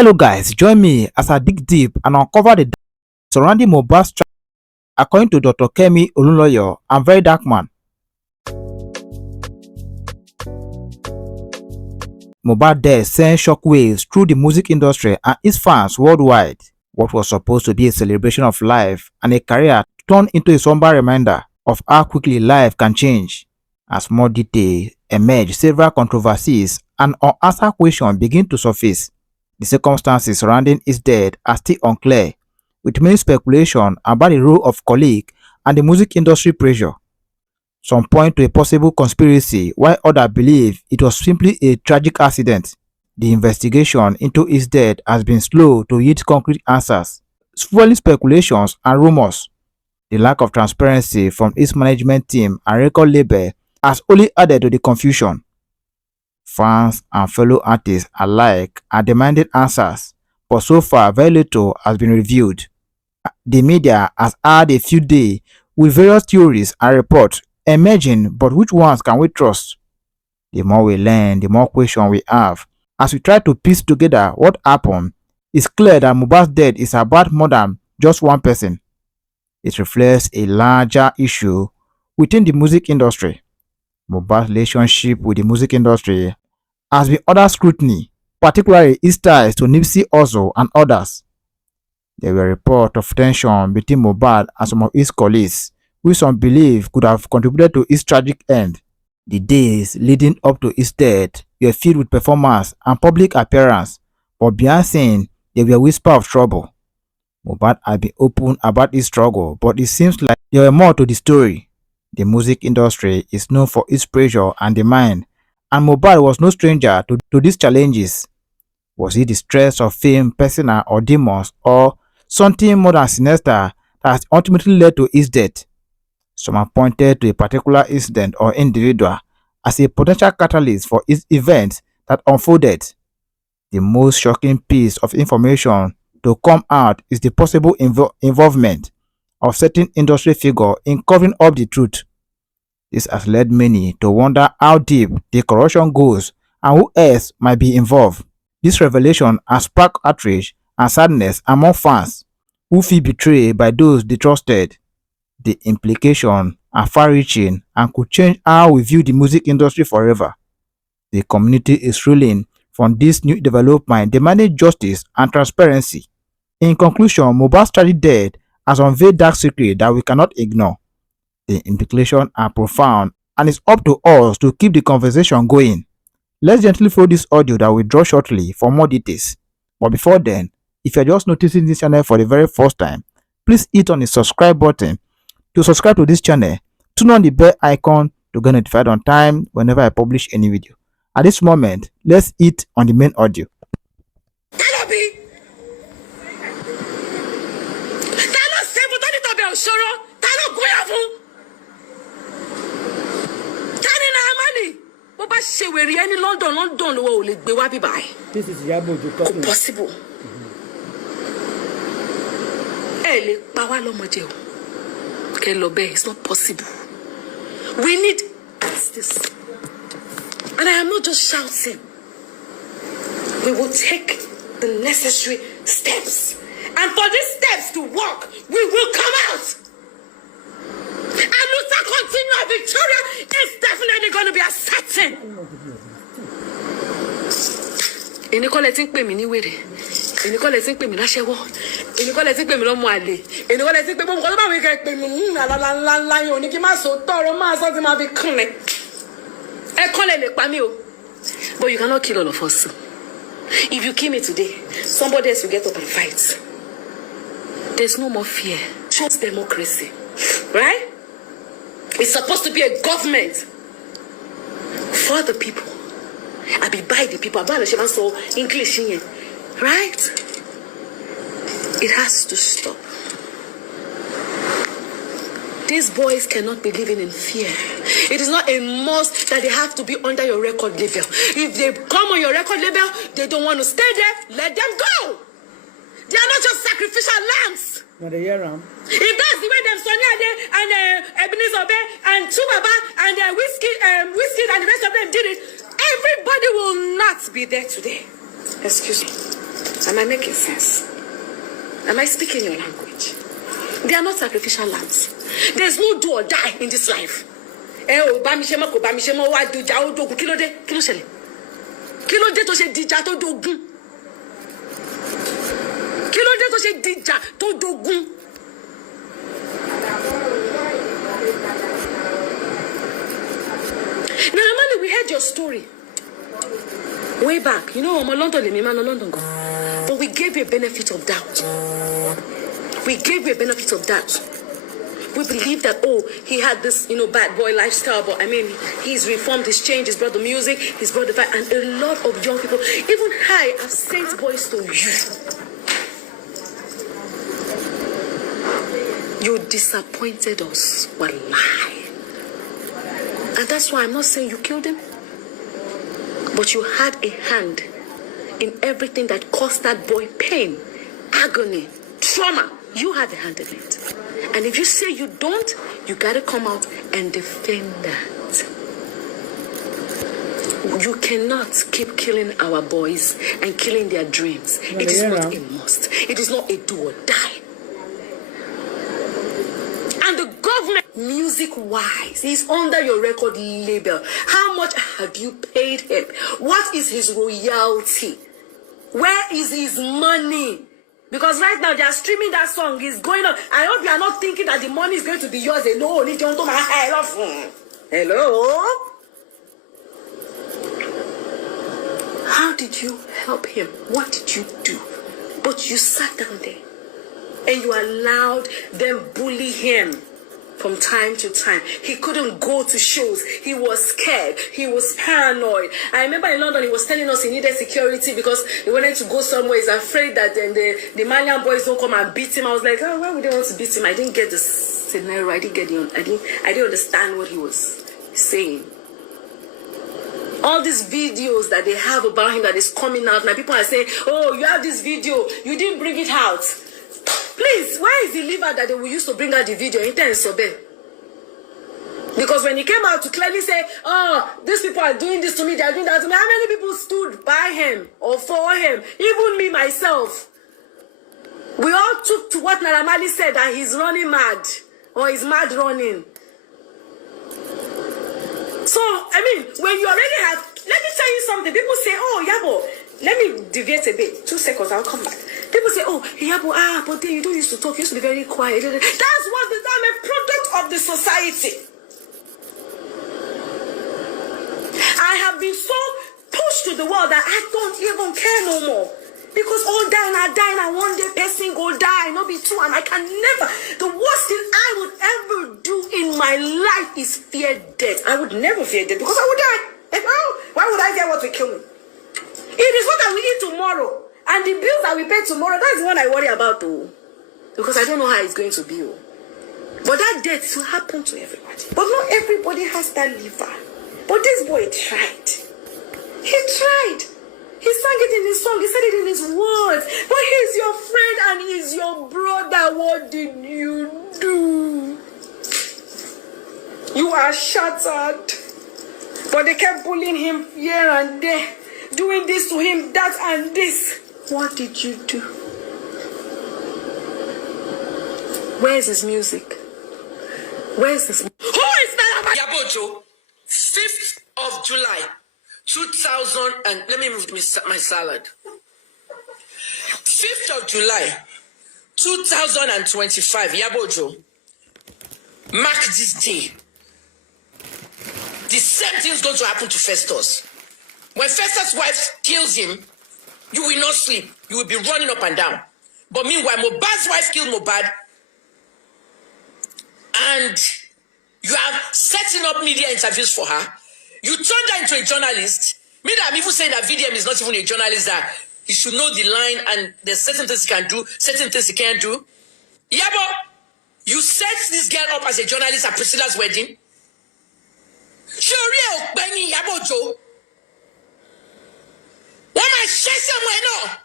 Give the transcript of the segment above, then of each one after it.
Hello guys, join me as I dig deep and uncover the surrounding mohbads according to Dr. Kemi and Verydarkblackman. Mohbad death sent shockwaves through the music industry and its fans worldwide. What was supposed to be a celebration of life and a career turned into a somber reminder of how quickly life can change. As more details emerge, several controversies and unanswered questions begin to surface. The circumstances surrounding his death are still unclear, with many speculation about the role of colleagues and the music industry pressure. Some point to a possible conspiracy, while others believe it was simply a tragic accident. The investigation into his death has been slow to yield concrete answers, fueling speculations and rumors. The lack of transparency from his management team and record label has only added to the confusion. Fans and fellow artists alike are demanding answers, but so far very little has been revealed. The media has had a few days with various theories and reports emerging, but which ones can we trust? The more we learn, the more questions we have. As we try to piece together what happened, it's clear that Mohbad's death is about more than just one person. It reflects a larger issue within the music industry. Mohbad's relationship with the music industry has been under scrutiny, particularly his ties to Nipsey Hussle and others. There were reports of tension between Mohbad and some of his colleagues, which some believe could have contributed to his tragic end. The days leading up to his death were filled with performance and public appearance, but behind scenes there were whispers of trouble. Mohbad had been open about his struggle, but it seems like there were more to the story. The music industry is known for its pressure and demand, and Mohbad was no stranger to these challenges. Was it the stress of fame, personal or demons, or something more than sinister that has ultimately led to his death? Some have pointed to a particular incident or individual as a potential catalyst for his events that unfolded. The most shocking piece of information to come out is the possible involvement of certain industry figures in covering up the truth. This has led many to wonder how deep the corruption goes and who else might be involved. This revelation has sparked outrage and sadness among fans who feel betrayed by those they trusted. The implications are far-reaching and could change how we view the music industry forever. The community is reeling from this new development, demanding justice and transparency. In conclusion, Mohbad's tragic death has unveiled dark secrets that we cannot ignore. The implications are profound, and it's up to us to keep the conversation going. Let's gently follow this audio that will draw shortly for more details. But before then, if you're just noticing this channel for the very first time, please hit on the subscribe button to subscribe to this channel. Turn on the bell icon to get notified on time whenever I publish any video. At this moment, let's hit on the main audio. This is iyabo you're talking. Possible. It's not possible. We need this. And I am not just shouting. We will take the necessary steps. And for these steps to work, we will come out. And Luther continue Victoria is definitely going to be a certain. Any call I think me anyway. Any call I think me lashewo. Any call I think me lomo ale. Any call I think me mo ba we get me la yo ni ki ma so toro ma so ti ma fi kun me. E call le pa mi o. But you cannot kill all of us. If you kill me today, somebody else will get up and fight. There's no more fear. Choose democracy. Right? It's supposed to be a government for the people. I be by the people. About the so English in right? It has to stop. These boys cannot be living in fear. It is not a must that they have to be under your record label. If they come on your record label, they don't want to stay there, let them go. They are not just sacrificial lambs. Not a year round. If that's the way them Sonia and Ebenezer Obey and Chubaba and Whiskey and the rest of them did it, everybody will not be there today. Excuse me. Am I making sense? Am I speaking your language? They are not sacrificial lambs. There's no do or die in this life. Oh, Bamishema, Bamishema, what do Jao do? Kilo de Shele. Kilo de to she dija to dogun. Kilo de to she dija to dogun. Now, Amani, we heard your story way back. You know, I'm a London, London. But we gave you a benefit of doubt. We gave you a benefit of doubt. We believe that, oh, he had this, bad boy lifestyle, but I mean, he's reformed, he's changed, he's brought the music, he's brought the vibe, and a lot of young people, even I have sent boys to you. You disappointed us. Wallahi. And that's why I'm not saying you killed him, but you had a hand in everything that caused that boy pain, agony, trauma. You had a hand in it. And if you say you don't, you gotta come out and defend that. You cannot keep killing our boys and killing their dreams. It is not a must. It is not a do or die. And the government, music-wise, he's under your record label. How much have you paid him? What is his royalty? Where is his money? Because right now they are streaming that song. It's going on. I hope you are not thinking that the money is going to be yours alone. Hello? How did you help him? What did you do? But you sat down there and you allowed them bully him from time to time. He couldn't go to shows. He was scared. He was paranoid. I remember in London, he was telling us he needed security because he wanted to go somewhere. He's afraid that then the Malian boys don't come and beat him. I was like, oh, why would they want to beat him? I didn't get the scenario. I didn't understand what he was saying. All these videos that they have about him that is coming out now, people are saying, oh, you have this video, you didn't bring it out. Please, where is the liver that they will use to bring out the video? Because when he came out to clearly say, oh, these people are doing this to me, they are doing that to me, how many people stood by him or for him? Even me, myself. We all took to what Naramali said, that he's running mad or he's mad running. So, I mean, when you already have, let me tell you something. People say, oh, Yabo, let me deviate a bit. 2 seconds, I'll come back. People say, oh, Yabo, but then you don't used to talk, you used to be very quiet. That's what I'm a product of the society. I have been so pushed to the wall that I don't even care no more. Because all dying, and one day person go die, not be two, and I can never. The worst thing I would ever do in my life is fear death. I would never fear death because I would die. Why would I fear what will kill me? It is what I will eat tomorrow. And the bills that we pay tomorrow, that's the one I worry about too. Because I don't know how it's going to be. But that death will happen to everybody. But not everybody has that liver. But this boy tried. He tried. He sang it in his song. He said it in his words. But he's your friend and he's your brother. What did you do? You are shattered. But they kept bullying him here and there. Doing this to him, that and this. What did you do? Where's his music? Where's this? Who is that? Yabojo, 5th of July, 2000 and let me move my salad. 5th of July, 2025, Yabojo, mark this day. The same thing is going to happen to Festus. When Festus' wife kills him, you will not sleep. You will be running up and down. But meanwhile, Mohbad's wife killed Mohbad, and you are setting up media interviews for her. You turned her into a journalist. Me, I'm even saying that VDM is not even a journalist, that he should know the line and there's certain things he can do, certain things he can't do. Yabo, you set this girl up as a journalist at Priscilla's wedding. Sure, Benny Yabojo. What am I saying somewhere now?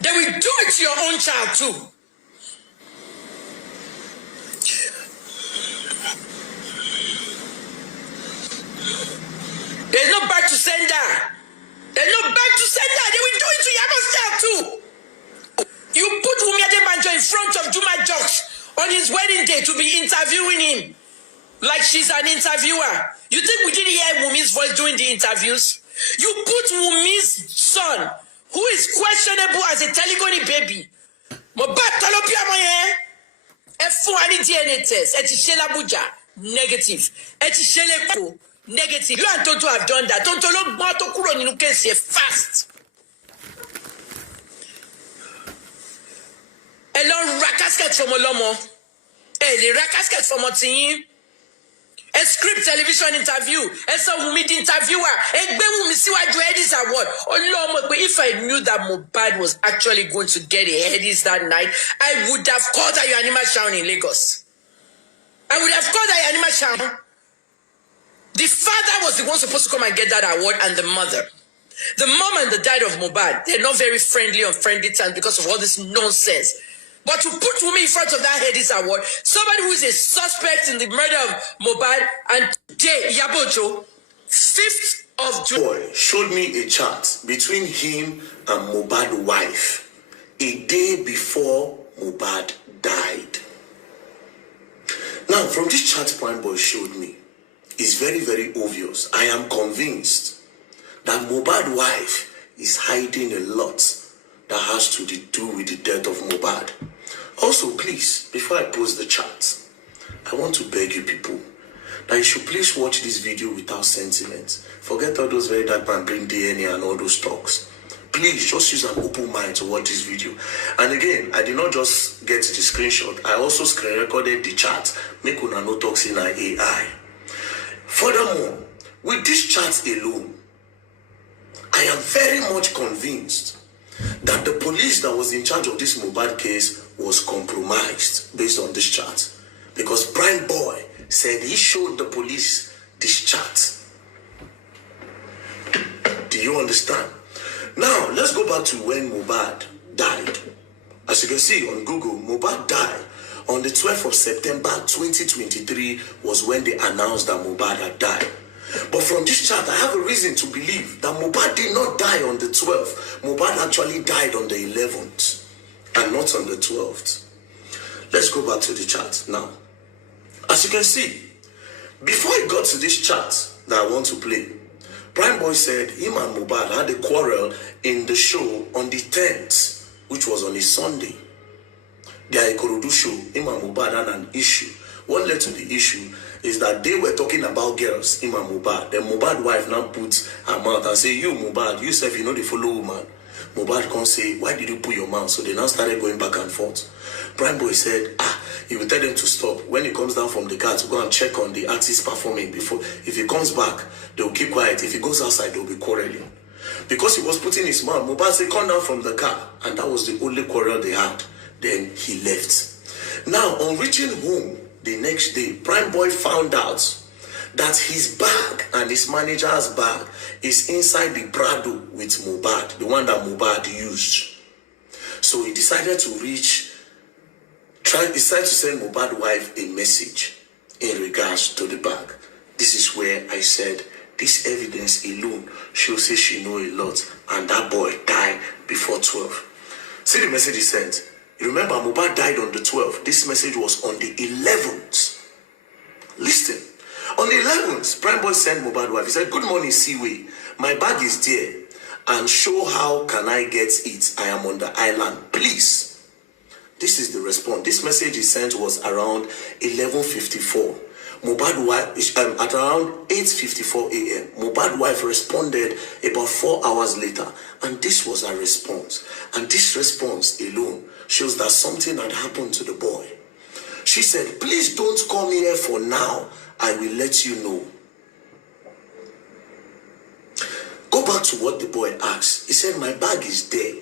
They will do it to your own child too. his wedding day to be interviewing him like she's an interviewer. You think we didn't hear Wunmi's voice during the interviews? You put Wunmi's son, who is questionable as a telegony baby. Mohbad talopia moye. F1 DNA test. Eti Abuja negative. Eti Leko negative. You and Tonto have done that. Tonto lo gbon to kúrò nínú case yẹn fast. Ẹ lọ ra casket fọmọ lọ́mọ. Ẹ lè ra casket fọmọ tiyín. A script television interview. A sọ Wunmi di interviewer. A gbé Wunmi síwájú Headies Award. Ọlọ́mọ pé if I knew that Mohbad was actually going to get a Headies that night, I would have called her your animal shower in Lagos. I would have called her your animal shower. The father was the one supposed to come and get that award, and the mother. The mom and the dad of Mohbad, they're not very friendly on friendly terms because of all this nonsense. But to put Wunmi in front of that Headies Award, somebody who is a suspect in the murder of Mohbad, and iyabo, 5th of June. Boy showed me a chat between him and Mohbad's wife a day before Mohbad died. Now, from this chat Prime Boy showed me, it's very, very obvious. I am convinced that Mohbad's wife is hiding a lot that has to do with the death of Mohbad. Also, please, before I post the chat, I want to beg you people that you should please watch this video without sentiment. Forget all those Verydarkblackman bring DNA and all those talks. Please, just use an open mind to watch this video. And again, I did not just get the screenshot. I also screen recorded the chat. Make una no talks in AI. Furthermore, with this chat alone, I am very much convinced that the police that was in charge of this Mohbad case was compromised based on this chat. Because Prime Boy said he showed the police this chat. Do you understand? Now, let's go back to when Mohbad died. As you can see on Google, Mohbad died on the 12th of September 2023 was when they announced that Mohbad had died. But from this chart, I have a reason to believe that Mohbad did not die on the 12th. Mohbad actually died on the 11th and not on the 12th. Let's go back to the chart now. As you can see, before I got to this chart that I want to play, Prime Boy said him and Mohbad had a quarrel in the show on the 10th, which was on a Sunday. Their Ikorodu show, him and Mohbad had an issue. What led to the issue is that they were talking about girls, him and Mohbad. Then Mohbad's wife now puts her mouth and say, you Mohbad, you self, you know the follow woman. Mohbad can't say, why did you put your mouth? So they now started going back and forth. Prime Boy said, he will tell them to stop. When he comes down from the car to go and check on the artist performing before, if he comes back, they'll keep quiet. If he goes outside, they'll be quarreling. Because he was putting his mouth, Mohbad said, come down from the car. And that was the only quarrel they had. Then he left. Now, on reaching home the next day, Prime Boy found out that his bag and his manager's bag is inside the Prado with Mohbad, the one that Mohbad used. So he decided to decided to send Mohbad's wife a message in regards to the bag. This is where I said, this evidence alone shows say she know a lot, and that boy died before 12. See the message he sent. You remember, Mohbad died on the 12th. This message was on the 11th. Listen. On the 11th, Prime Boy sent Mohbad's wife. He said, good morning, Seaway. My bag is there. And show how can I get it. I am on the island. Please. This is the response. This message he sent was around 11:54. Mohbad's wife, at around 8:54 a.m. Mohbad's wife responded about 4 hours later. And this was her response. And this response alone shows that something had happened to the boy. She said, please don't come here for now. I will let you know. Go back to what the boy asked. He said, my bag is there.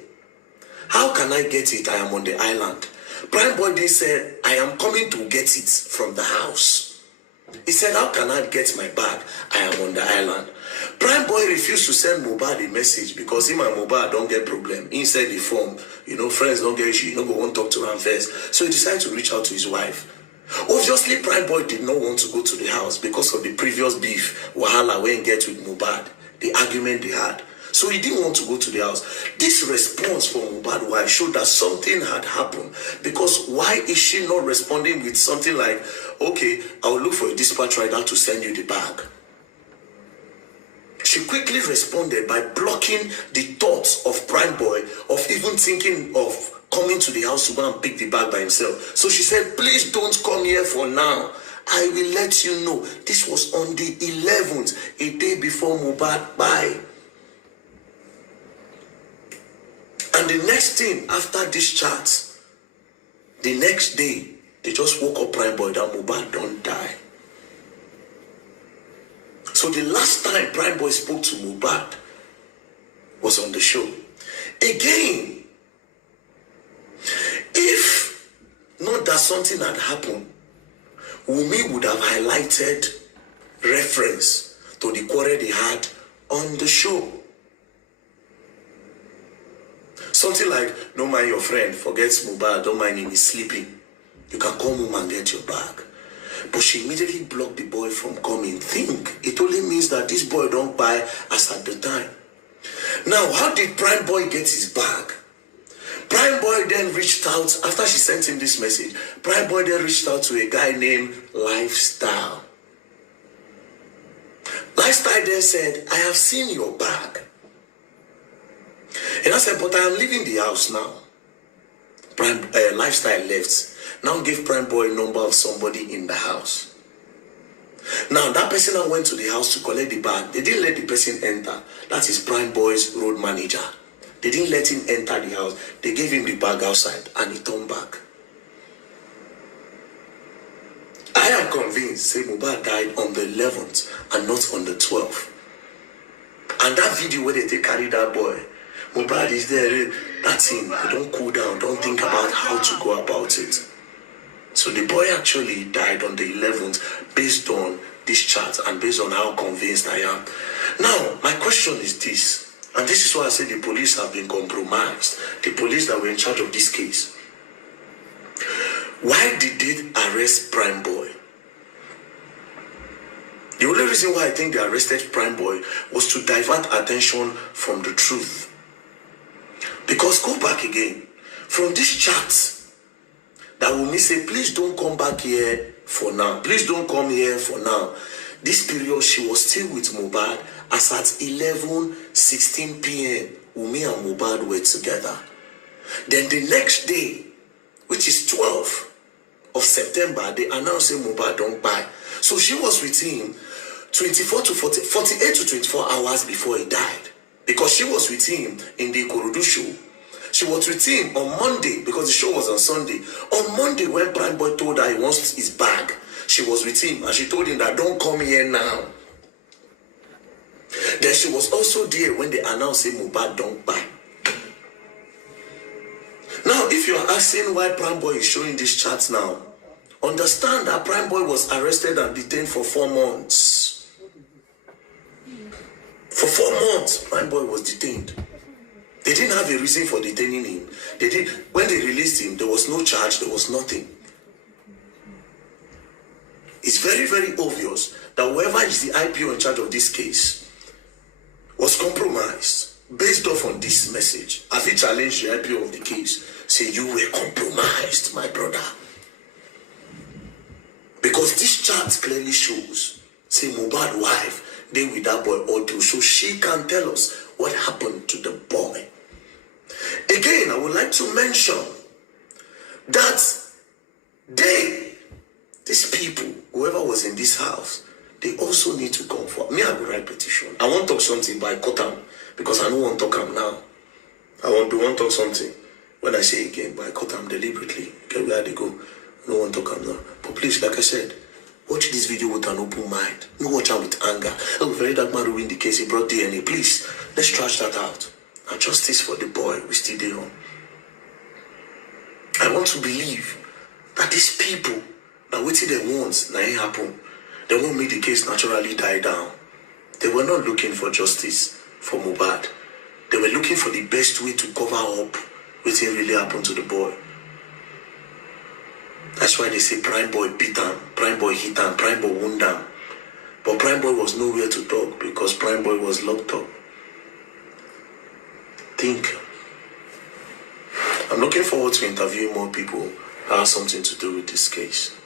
How can I get it? I am on the island. Prime Boy then said, I am coming to get it from the house. He said, how can I get my bag? I am on the island. Prime Boy refused to send Mohbad a message because him and Mohbad don't get problem. Inside the form, friends don't get issue. You don't go want to talk to him first. So he decided to reach out to his wife. Obviously, Prime Boy did not want to go to the house because of the previous beef, wahala when he get with Mohbad, the argument they had. So he didn't want to go to the house. This response from Mohbad's wife showed that something had happened. Because why is she not responding with something like, okay, I'll look for a dispatch rider to send you the bag? She quickly responded by blocking the thoughts of Prime Boy of even thinking of coming to the house to go and pick the bag by himself. So she said, please don't come here for now. I will let you know. This was on the 11th, a day before Mohbad died. And the next thing after this chat, the next day, they just woke up Prime Boy that Mohbad don't die. So the last time Prime Boy spoke to Mohbad was on the show. Again, if not that something had happened, WUNMi would have highlighted reference to the quarrel they had on the show. Something like, don't mind your friend, forgets Mohbad, don't mind him, he's sleeping. You can come home and get your bag. But she immediately blocked the boy from coming. Think, it only means that this boy don't buy as at the time. Now, how did Prime Boy get his bag? Prime Boy then reached out, after she sent him this message, Prime Boy then reached out to a guy named Lifestyle. Lifestyle then said, I have seen your bag. And I said, but I am leaving the house now. Lifestyle left. Now give Prime Boy a number of somebody in the house. Now that person that went to the house to collect the bag, they didn't let the person enter. That is Prime Boy's road manager. They didn't let him enter the house. They gave him the bag outside and he turned back. I am convinced, say Mohbad died on the 11th and not on the 12th. And that video where they carry that boy, Mohbad is there, that's him. Don't cool down, don't think about how to go about it. So the boy actually died on the 11th based on this chart and based on how convinced I am. Now, my question is this, and this is why I say the police have been compromised. The police that were in charge of this case. Why did they arrest Prime Boy? The only reason why I think they arrested Prime Boy was to divert attention from the truth. Because go back again, from this chat, that WUNMi say, please don't come back here for now. Please don't come here for now. This period, she was still with Mohbad as at 11:16 p.m. WUNMi and Mohbad were together. Then the next day, which is 12th of September, they announced that Mohbad don't buy. So she was with him 48 to 24 hours before he died. Because she was with him in the Ikorodu show. She was with him on Monday because the show was on Sunday. On Monday, when Prime Boy told her he wants his bag, she was with him and she told him that don't come here now. Then she was also there when they announced that Mohbad don't buy. Now, if you are asking why Prime Boy is showing these charts now, understand that Prime Boy was arrested and detained for 4 months. For 4 months, Prime Boy was detained. They didn't have a reason for detaining him. When they released him, there was no charge, there was nothing. It's very, very obvious that whoever is the IPO in charge of this case was compromised based off on this message. Have you challenged the IPO of the case? Say, you were compromised, my brother. Because this chart clearly shows, say, Mohbad's wife, they with that boy audio, so she can tell us what happened to the boy. Again, I would like to mention that these people, whoever was in this house, they also need to come for me. I will write petition. I want to talk something, but I cut them because I don't want to talk them now. I want to talk something when I say again, but I cut them deliberately. Okay, where they go? I don't want to talk them now. But please, like I said, watch this video with an open mind. Don't watch out with anger. Oh, Verydarkblackman ruined the case. He brought DNA. Please, let's trash that out. And justice for the boy we still there on. I want to believe that these people, that waiting they want, now it happen. They won't make the case naturally die down. They were not looking for justice for Mohbad. They were looking for the best way to cover up what really happened to the boy. That's why they say Prime Boy beat him, Prime Boy hit him, Prime Boy wound him. But Prime Boy was nowhere to talk because Prime Boy was locked up. think. I'm looking forward to interviewing more people who have something to do with this case.